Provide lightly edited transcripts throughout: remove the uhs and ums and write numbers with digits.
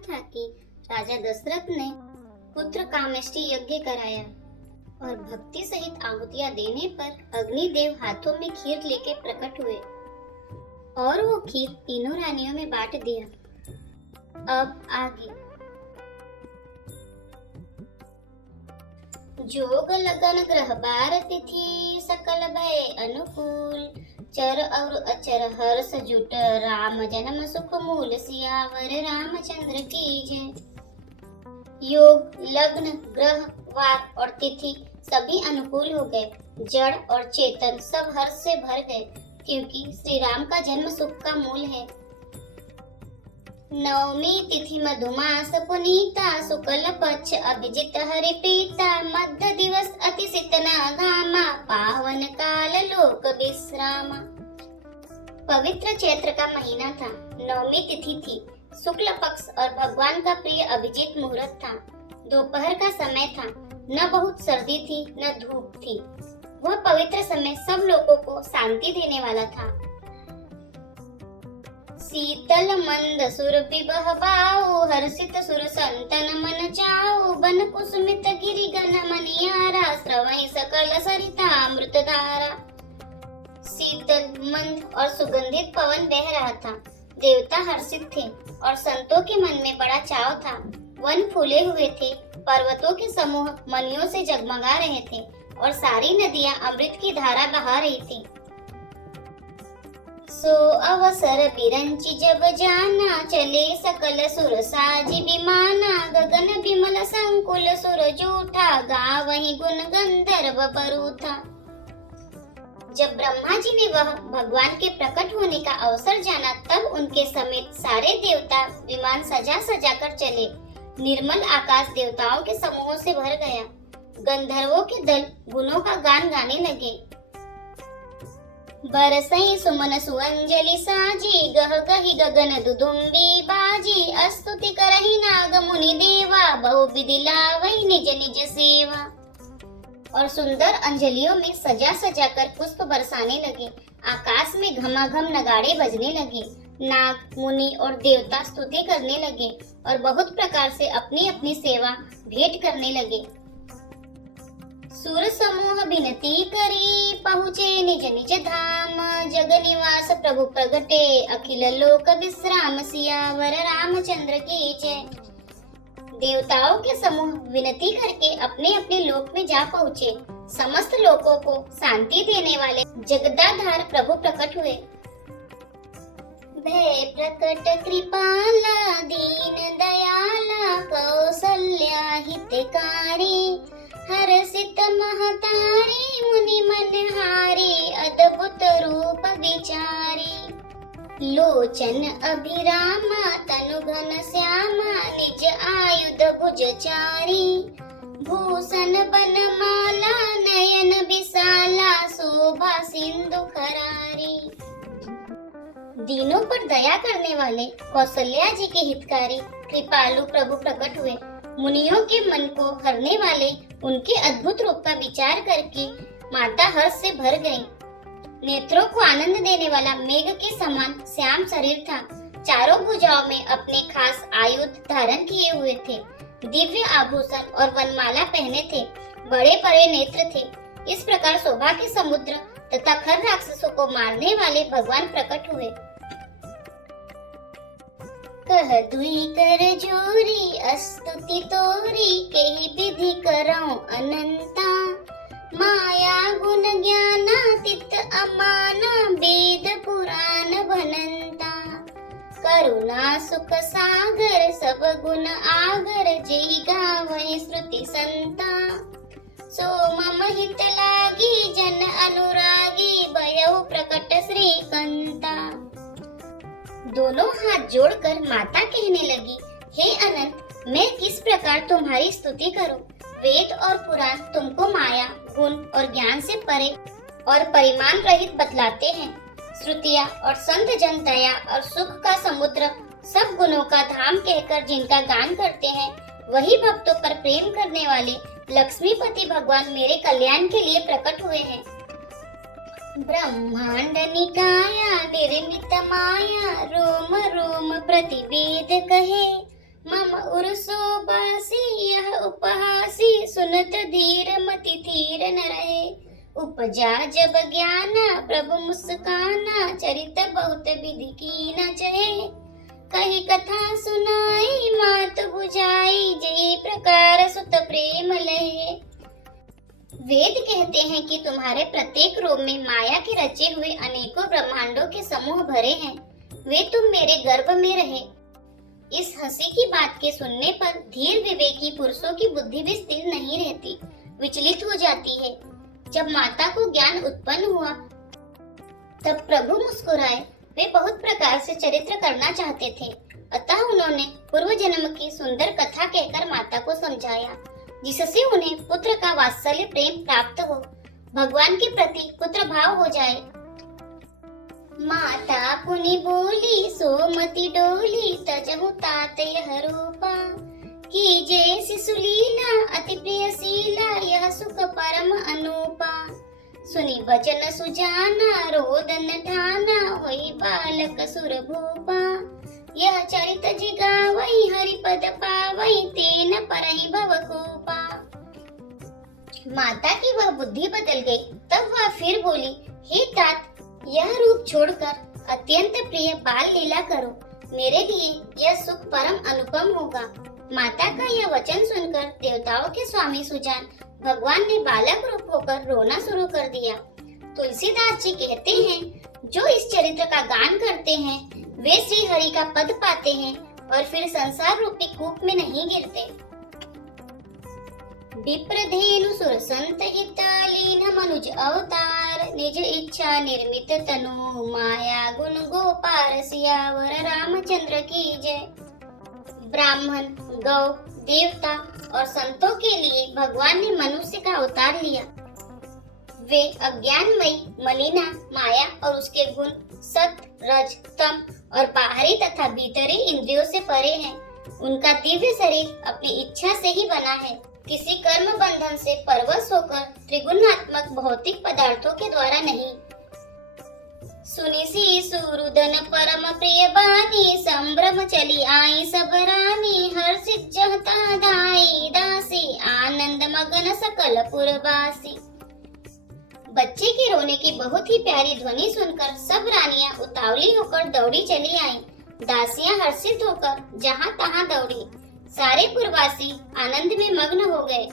था कि राजा दशरथ ने पुत्र कामेष्टि यज्ञ कराया और भक्ति सहित आहुतियां देने पर अग्निदेव हाथों में खीर लेके प्रकट हुए और वो खीर तीनों रानियों में बांट दिया। अब आगे। जोग लगन ग्रह बार तिथि सकल भय अनुकूल, चर और अचर हर्ष जुट राम जन्म सुख मूल, सियावर रामचंद्र की जय। योग, लग्न, ग्रह, वार और तिथि सभी अनुकूल हो गए। जड़ और चेतन सब हर्ष से भर गए क्योंकि श्री राम का जन्म सुख का मूल है। नवमी तिथि मधुमास पुनीता, शुक्ल पक्ष अभिजित हरि प्रीता, मध्य दिवस अति सितना घामा, पावन काल लोक विश्रामा। पवित्र चैत्र का महीना था। नवमी तिथि थी। शुक्ल पक्ष और भगवान का प्रिय अभिजीत मुहूर्त था। दोपहर का समय था। न बहुत सर्दी थी न धूप थी। वह पवित्र समय सब लोगों को शांति देने वाला था। शीतल मंद सुर बिबह बाऊ, हर्षित सुर संतन मन चाऊ, बन कुसुमित गिरि गण मनियारा, स्रवई सकल सरिता अमृत धारा। शीतल, मंद और सुगंधित पवन बह रहा था। देवता हर्षित थे और संतों के मन में बड़ा चाव था। वन फूले हुए थे। पर्वतों के समूह मणियों से जगमगा रहे थे और सारी नदियां अमृत की धारा बहा रही थी। सो अवसर बिरंची जब जाना, चले सकल सुर साजी विमाना, गगन विमल संकुल सुर जूठा, गावहि गुण गंधर्व बरूथा। जब ब्रह्मा जी ने वह भगवान के प्रकट होने का अवसर जाना, तब उनके समेत सारे देवता विमान सजा सजा कर चले। निर्मल आकाश देवताओं के समूहों से भर गया। गंधर्वों के दल गुणों का गान गाने लगे। बरसई सुमन सुअंजलि साजी, गह गहि गगन दुदुम्बी बाजी, स्तुति करहि नाग मुनि देवा, बहु विधि लावई निज निज सेवा। और सुंदर अंजलियों में सजा सजा कर पुष्प बरसाने लगे। आकाश में घमाघम नगाड़े बजने लगे। नाग, मुनि और देवता स्तुति करने लगे और बहुत प्रकार से अपनी अपनी सेवा भेंट करने लगे। सुर समूह विनती करी, पहुँचे निज निज धाम, जग निवास प्रभु प्रगटे, अखिल लोक विश्राम, सियावर रामचंद्र की जय। देवताओं के समूह विनती करके अपने अपने लोक में जा पहुँचे। समस्त लोकों को शांति देने वाले जगदाधार प्रभु प्रकट हुए। भय प्रकट कृपाला, दीन दयाला, कौसल्या हितकारी, हर्षित महतारी, मुनि मनहारी, अद्भुत रूप विचारी। लोचन अभिरामा, तनु घन श्यामा, निज आयुध भुजचारी, भूषण बनमाला, नयन विशाला, शोभा सिंधु खरारी। दीनों पर दया करने वाले कौशल्या जी के हितकारी कृपालु प्रभु प्रकट हुए। मुनियों के मन को हरने वाले उनके अद्भुत रूप का विचार करके माता हर्ष से भर गई। नेत्रों को आनंद देने वाला मेघ के समान श्याम शरीर था। चारों भुजाओं में अपने खास आयुध धारण किए हुए थे। दिव्य आभूषण और वनमाला पहने थे। बड़े बड़े नेत्र थे। इस प्रकार शोभा के समुद्र तथा खर राक्षसों को मारने वाले भगवान प्रकट हुए। कह दुई कर जोरी, स्तुति तोरी, केहि विधि करऊं अनंता, माया गुण ज्ञानातीत अमाना, वेद पुराण भनंता। करुणा सुख सागर, सब गुण आगर, जेहि गावै श्रुति संता, सो मम हित लागी, जन अनुरागी, भयउ प्रकट श्रीकंता। दोनों हाथ जोड़कर माता कहने लगी, हे अनंत, मैं किस प्रकार तुम्हारी स्तुति करूं? वेद और पुराण तुमको माया, गुण और ज्ञान से परे और परिमाण रहित बतलाते हैं। श्रुतियाँ और संत जन दया और सुख का समुद्र, सब गुणों का धाम कहकर जिनका गान करते हैं, वही भक्तों पर प्रेम करने वाले लक्ष्मीपति भगवान मेरे कल्याण के लिए प्रकट हुए हैं। ब्रह्मांड निकाया निर्मित माया, रोम रोम प्रतिवेद कहे, मम उर्सो बासी यह उपहासी, सुनत धीर मति धीर न रहे। उपजा जब ज्ञाना प्रभु मुस्काना, चरित बहुत विधि की न चहे। कही कथा सुनाई मात बुझाई, जय प्रकार सुत प्रेम लहे। वेद कहते हैं कि तुम्हारे प्रत्येक रोम में माया के रचे हुए अनेकों ब्रह्मांडों के समूह भरे हैं, वे तुम मेरे गर्भ में रहे। इस हंसी की बात के सुनने पर धीर विवेकी पुरुषों की बुद्धि भी स्थिर नहीं रहती, विचलित हो जाती है। जब माता को ज्ञान उत्पन्न हुआ तब प्रभु मुस्कुराए। वे बहुत प्रकार से चरित्र करना चाहते थे, अतः उन्होंने पूर्व जन्म की सुंदर कथा कहकर माता को समझाया, जिससे उन्हें पुत्र का वात्सल्य प्रेम प्राप्त हो, भगवान के प्रति पुत्र भाव हो जाए। माता पुनि बोली सोमति डोली, तजहु तात यह रूपा। कीजे शिशुलीला अति प्रिय शीला, यह सुख परम अनुपा। सुनी वचन सुजाना रोदन ठाना, होई बालक सुर भूपा। यह चरित जिगावई हरि पद पावई, तेन परहि भव कोपा। माता की वह बुद्धि बदल गई। तब वह फिर बोली, हे तात, यह रूप छोड़कर अत्यंत प्रिय बाल लीला करो, मेरे लिए यह सुख परम अनुपम होगा। माता का यह वचन सुनकर देवताओं के स्वामी सुजान भगवान ने बालक रूप होकर रोना शुरू कर दिया। तुलसीदास जी कहते हैं, जो इस चरित्र का गान करते हैं वे श्री हरि का पद पाते हैं और फिर संसार रूपी कूप में नहीं गिरते। विप्रधेनु सुर संत हित लीन मनुज अवतार, निज इच्छा निर्मित तनु माया गुण गोपाल, सियावर रामचंद्र की जय। ब्राह्मण, गौ, देवता और संतों के लिए भगवान ने मनुष्य का अवतार लिया। वे अज्ञानमयी मलिना माया और उसके गुण सत, रज, तम और बाहरी तथा भीतरी इंद्रियों से परे हैं। उनका दिव्य शरीर अपनी इच्छा से ही बना है, किसी कर्म बंधन से परवश होकर त्रिगुणात्मक भौतिक पदार्थों के द्वारा नहीं। सुनी सी सुरुदन परम प्रिय बानी, संभ्रम चली आई सब रानी। हर्षित जहता दाई दासी, आनंद मगन सकल पुरवासी। बच्चे के रोने की बहुत ही प्यारी ध्वनि सुनकर सब रानियां उतावली होकर दौड़ी चली आईं। दासियां हर्षित होकर जहां तहां दौड़ी। सारे पुरवासी आनंद में मग्न हो गए।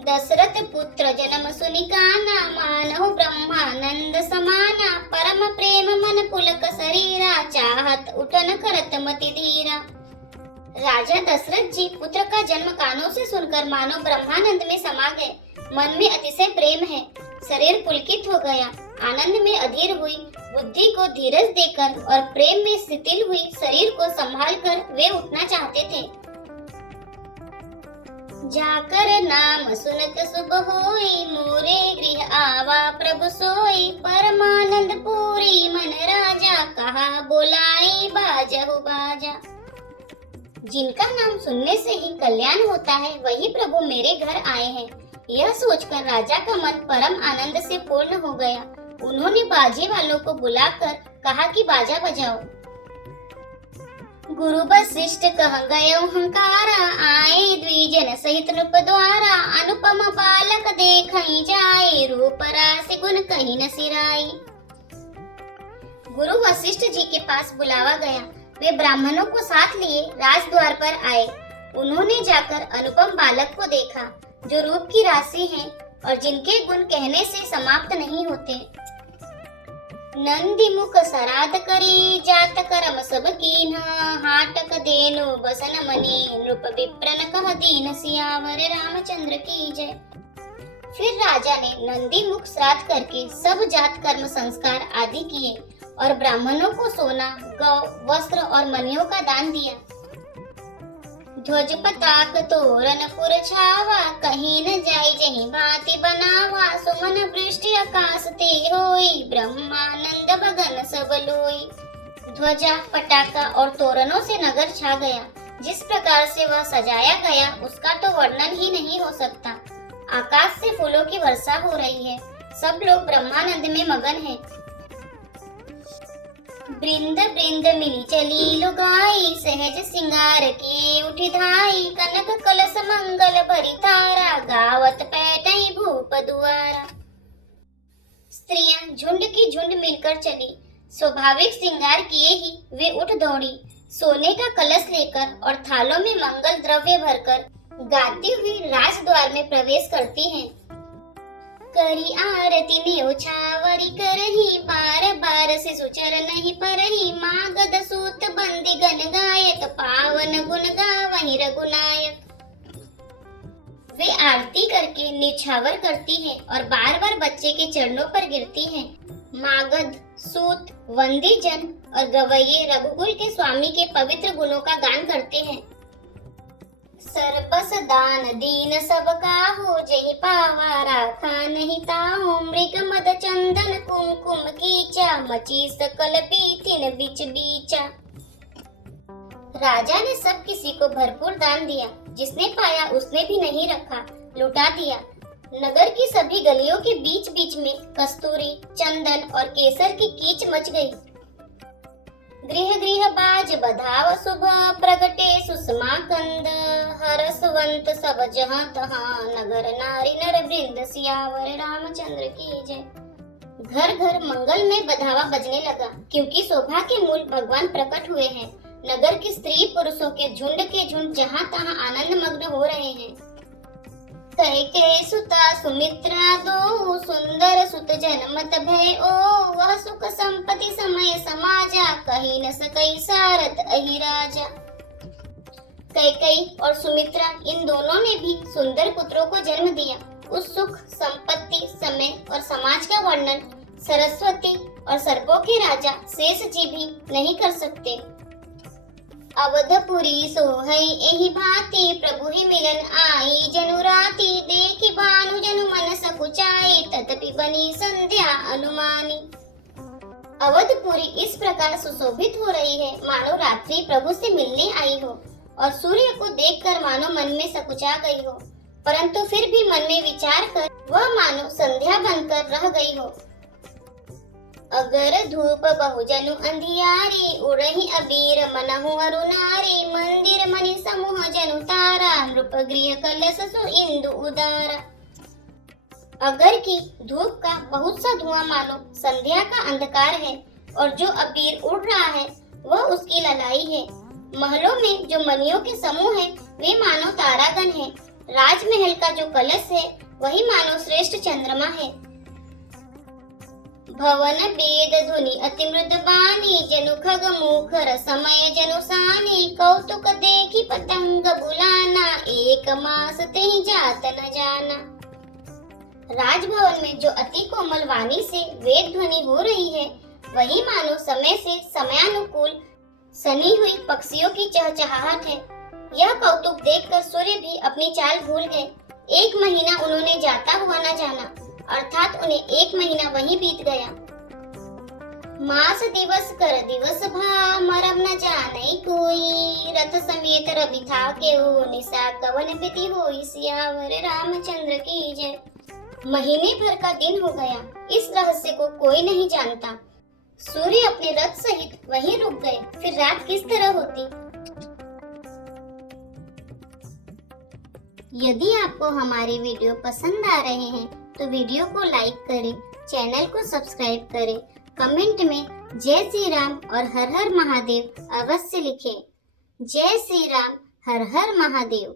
दशरथ पुत्र जन्म सुनि काना, मानहु ब्रह्मानंद समाना। परम प्रेम मन पुलक शरीरा, चाहत उठन करत मति धीरा। राजा दशरथ जी पुत्र का जन्म कानों से सुनकर मानो ब्रह्मानंद में समा गए। मन में अतिशय प्रेम है, शरीर पुलकित हो गया, आनंद में अधीर हुई। बुद्धि को धीरज देकर और प्रेम में शिथिल हुई शरीर को संभालकर वे उठना चाहते थे। जाकर नाम सुनत शुभ होई, मोरे गृह आवा प्रभु सोई। परमानंद पूरी मन राजा, कहा बोलाई बाजहु बाजा। जिनका नाम सुनने से ही कल्याण होता है वही प्रभु मेरे घर आए हैं। यह सोचकर राजा का मन परम आनंद से पूर्ण हो गया। उन्होंने बाजे वालों को बुलाकर कहा कि बाजा बजाओ। गुरु वशिष्ठ कह गयो हंकारा, आए द्विजन सहित नृप द्वारा। अनुपम बालक देखई जाए, रूप राशि गुण कहीं न सिराई। गुरु वशिष्ठ जी के पास बुलावा गया। वे ब्राह्मणों को साथ लिए राजद्वार पर आए। उन्होंने जाकर अनुपम बालक को देखा, जो रूप की राशि हैं और जिनके गुण कहने से समाप्त नहीं होते। नंदी मुख सराद करी, जात करम सब कीन्हा। हाटक देनु बसन मनी, नृप विप्रन कह दीन। सियावर रामचंद्र की जय। फिर राजा ने नंदी मुख श्राद्ध करके सब जात कर्म संस्कार आदि किए और ब्राह्मणों को सोना, गौ, वस्त्र और मणियों का दान दिया। ध्वज पताक तोरण पुर छावा, कहीं न जाई जहीं भांति बनावा। सुमन वृष्टि आकाश ते होई, ब्रह्मानंद बगन सब लोई। ध्वजा, पटाखा और तोरणों से नगर छा गया। जिस प्रकार से वह सजाया गया उसका तो वर्णन ही नहीं हो सकता। आकाश से फूलों की वर्षा हो रही है। सब लोग ब्रह्मानंद में मगन हैं। बृंद बृंद मिली चली लुगाई, सहज सिंगार की उठी धाई, कनक कलश मंगल भरी तारा, गावत पैठई भूप दुआरा। स्त्रियां झुंड की झुंड मिलकर चली, स्वाभाविक श्रृंगार किए ही वे उठ दौड़ी, सोने का कलश लेकर और थालों में मंगल द्रव्य भरकर गाती हुई राजद्वार में प्रवेश करती हैं। करी आरती न्योछावरी करही, बार बार से सुचर नहीं परही, मागध सूत बंदी गण गायक, पावन गुण गावहि रघुनायक। वे आरती करके निछावर करती हैं और बार बार बच्चे के चरणों पर गिरती हैं। मागध, सूत, वंदी जन और गवैये रघुकुल के स्वामी के पवित्र गुणों का गान करते हैं। सर्पस दान दीन सब काहू, जहि पावा राखा नहीं ताहू, मृग मद चंदन कुमकुम कीचा, मची सकल पीथिन बिच बीचा। राजा ने सब किसी को भरपूर दान दिया, जिसने पाया उसने भी नहीं रखा, लुटा दिया। नगर की सभी गलियों के बीच बीच में कस्तूरी, चंदन और केसर की कीच मच गई। गृह गृह बाज बधाव शुभ, प्रगटे सुषमा कंद, हरसवंत सब जहां तहां, नगर नारी नर वृंद, सियावर रामचंद्र की जय। घर घर मंगल में बधावा बजने लगा, क्योंकि शोभा के मूल भगवान प्रकट हुए हैं। नगर की स्त्री पुरुषों के झुंड जहां तहां आनंद मग्न हो रहे हैं। कैकेयी सुता सुमित्रा दो, सुंदर सुत जनमत भय ओ, वह सुख संपत्ति समय समाजा, कही न सकई सारथ अहि राजा। कैकेयी और सुमित्रा इन दोनों ने भी सुंदर पुत्रों को जन्म दिया। उस सुख, संपत्ति, समय और समाज का वर्णन सरस्वती और सर्पों के राजा शेष जी भी नहीं कर सकते। अवधपुरी सोहई एहि भांति, प्रभु ही मिलन आई जनु राति, देखि भानु जनु मन सकुचाई, तथापि बनी संध्या अनुमानी। अवधपुरी इस प्रकार सुशोभित हो रही है मानो रात्रि प्रभु से मिलने आई हो, और सूर्य को देखकर मानो मन में सकुचा गई हो, परंतु फिर भी मन में विचार कर वह मानो संध्या बनकर रह गई हो। अगर धूप बहुजनु अंधियारी, उड़ही अबीर मनहु अरुनारी, मंदिर मणि समूह जनु तारा, नृप गृह कलश सु इंदु उदारा। अगर की धूप का बहुत सा धुआं मानो संध्या का अंधकार है, और जो अबीर उड़ रहा है वह उसकी ललाई है। महलों में जो मणियों के समूह है वे मानो तारागण है। राजमहल का जो कलश है वही मानो श्रेष्ठ चंद्रमा है। भवन वेद ध्वनि अति मृद बानी, जनु खग मुखर समय जनु सानी, कौतुक देखी पतंग बुलाना, एक मास तेहि जात न जाना। राजभवन में जो अति कोमल वाणी से वेद ध्वनि हो रही है वही मानो समय से समयानुकूल सनी हुई पक्षियों की चहचहाहट है। यह कौतुक देखकर सूर्य भी अपनी चाल भूल गए। 1 महीना उन्होंने जाता हुआ न जाना, अर्थात उन्हें 1 महीना वहीं बीत गया। मास दिवस कर दिवस भा, मरम न जाने कोई, रथ समेत रवि था केहू, निशा कवन बिति होई, सियावर रामचंद्र की जय। महीने भर का दिन हो गया, इस रहस्य को कोई नहीं जानता। सूर्य अपने रथ सहित वहीं रुक गए, फिर रात किस तरह होती। यदि आपको हमारे वीडियो पसंद आ रहे हैं तो वीडियो को लाइक करें, चैनल को सब्सक्राइब करें, कमेंट में जय श्री राम और हर हर महादेव अवश्य लिखें। जय श्री राम, हर हर महादेव।